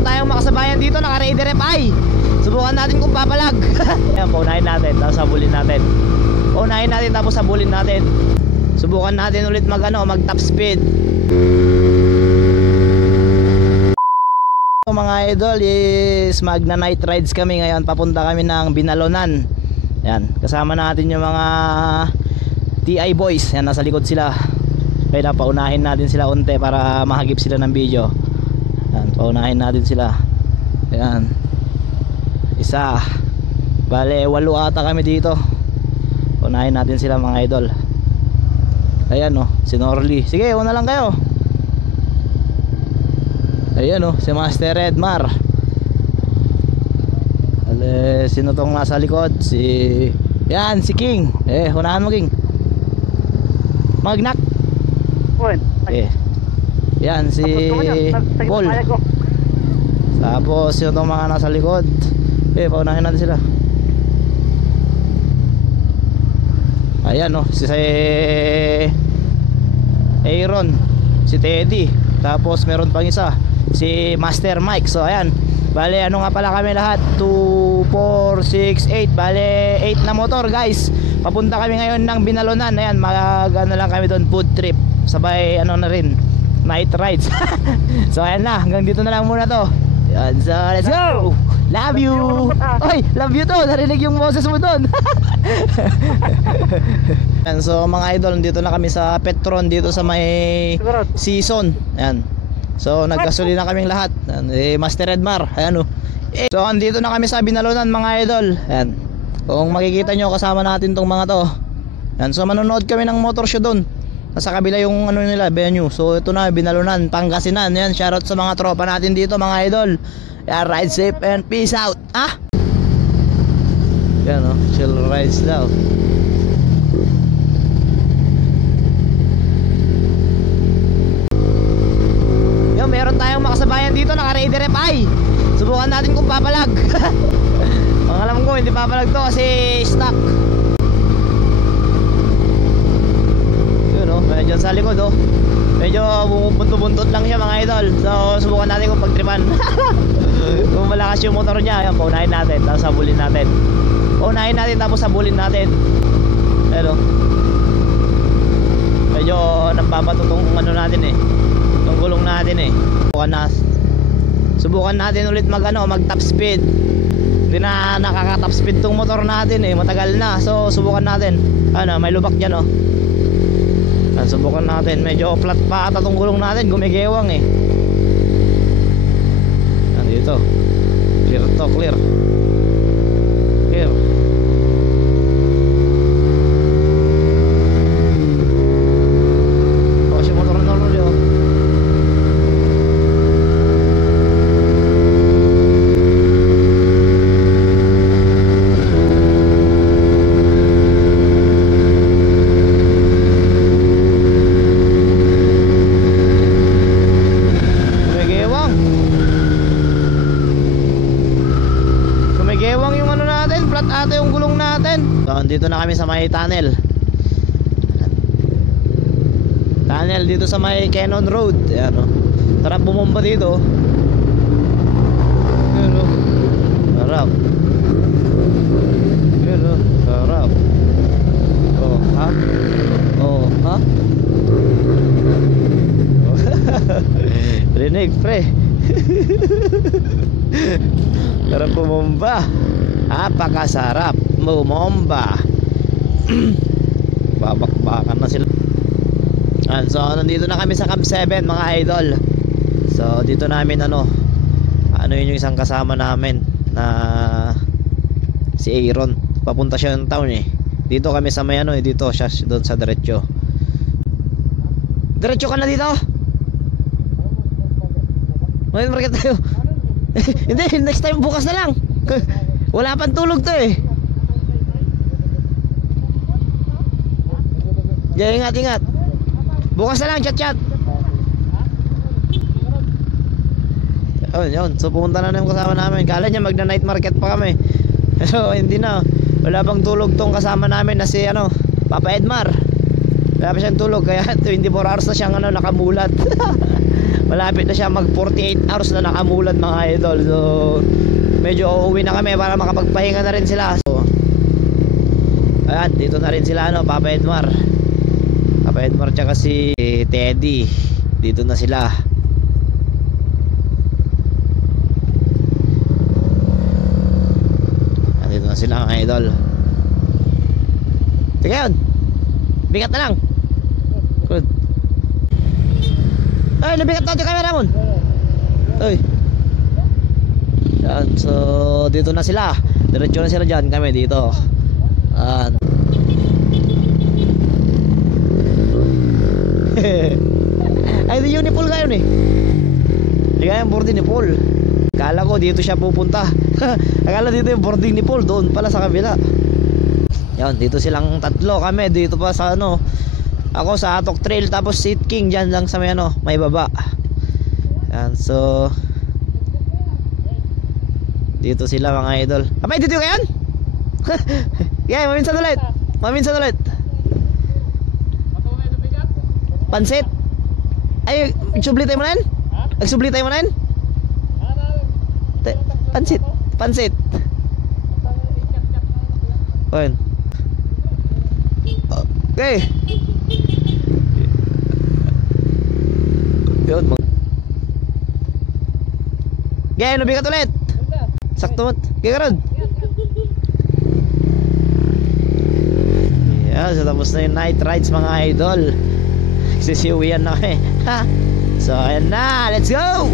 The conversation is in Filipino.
meron tayong makasabayan dito, naka-Raider FI. Subukan natin kung papalag. Ayan, paunahin natin, tapos habulin natin. Paunahin natin, tapos habulin natin. Subukan natin ulit mag top speed. Mga idol, is magna night rides kami ngayon. Papunta kami ng Binalonan. Yan, kasama natin yung mga TI boys. Yan, nasa likod sila. Kaya paunahin natin sila unti para mahagip sila ng video. Yan, paunahin natin sila. Yan, isa, bale 8 ata kami dito. Paunahin natin sila mga idol. Ayan o, si Norly. Sige, una lang kayo. Ayan o, si Master Edmar. Ale, sino tong nasa likod? Yan, si King. Unahan mo, King. Magnak. Yan, si Paul. Tapos sino tong mga nasa likod? Paunahin natin sila. Ayan o, si Aaron, si Teddy. Tapos meron pang isa, si Master Mike. So ayan, bale ano nga pala kami lahat, 2, 4, 6, 8. Bale 8 na motor guys. Papunta kami ngayon ng Binalonan. Ayan, mag-ano lang kami doon, food trip. Sabay ano na rin, night rides. So ayan na, hanggang dito na lang muna to. Ayan, so let's go. Love you. Oy, love you to. Narinig yung boses mo doon. So mga idol, dito na kami sa Petron, dito sa may season. Ayan. So naggasolina kaming lahat. Master Edmar. Ayan o. So andito na kami sa Binalonan mga idol. Ayan. Kung makikita nyo, kasama natin tong mga to. Ayan. So manonood kami ng motor show doon. Nasa kabila yung ano nila, venue. So ito na, Binalonan, Pangasinan. Ayan, shoutout sa mga tropa natin dito mga idol. Yeah, ride safe and peace out. Yan o, chill rides daw. Yo, meron tayong makasabayan dito, naka-Raider FI. Subukan natin kung papalag. Ang alam ko hindi papalag to kasi stock. Yun o, medyo sa likod o. Medyo bumubuntot-buntot lang siya mga idol. So subukan natin kung pagtripan. Kung malakas yung motor niya. Ayan, paunahin natin, tapos habulin natin. Paunahin natin, tapos habulin natin. Pero medyo nababato tong ano natin itong gulong natin Subukan natin ulit mag top speed. Hindi na nakaka-top speed tong motor natin matagal na. So subukan natin. May lubak dyan subukan natin. Medyo flat pa ata tong gulong natin, gumigewang dito. Clear to, clear. Clear. Si motor na ulit dito na kami sa may tunnel dito sa may Cannon Road. Ayan o, tara bumomba dito. Ayan o, sarap. Ayan o, sarap. Rinig pre. Tara bumomba. Napakasarap bumomba. Babakbakan na sila. So nandito na kami sa Camp 7 mga idol. So dito namin ano yun yung isang kasama namin na si Aaron. Papunta siya ng town Dito kami sa may dito siya doon sa diretso. Diretso ka na dito. Ngayon market tayo. Hindi, next time bukas na lang. Wala pang tulog to ingat. Bukas na lang, chat. Yun. So pumunta na yung kasama namin. Kala niya magna night market pa kami. Pero hindi na. Wala pang tulog tong kasama namin na si Papa Edmar. Wala pa siyang tulog. Kaya 24 hours na siyang nakamulat. malapit na siya mag 48 hours na nakamulan mga idol. So medyo uuwi na kami para makapagpahinga na rin sila. So ayan, dito na rin sila Papa Edmar tsaka si Teddy. Dito na sila. Dito na sila mga idol. Sige yun, bigat na lang. Good. Ay, nabigat na yung camera mo. Ay. Yan, so dito na sila. Diretso na sila dyan, kami dito. Ay, di yun ni Paul ngayon eh. Di kaya yung boarding ni Paul. Akala ko dito siya pupunta. Akala dito yung boarding ni Paul, doon pala sa kabila. Yan, dito silang tatlo, kami dito pa sa ako sa Atok Trail, tapos Seat King dyan lang sa may baba. Yan, so dito sila mga idol. Apay, dito yung kayan? Yeah, maminsan ulit. Pansit. Ay, subli tayo mo na yun? Nagsubli tayo mo na yun? Pansit. Ayun. Okay. Yun. Gaya, nabigat ulit. Sakto mo. Gaya ka ron. Yeah, so tapos na yung night rides mga idol. Sisiuwian na kami. So ayan na, let's go!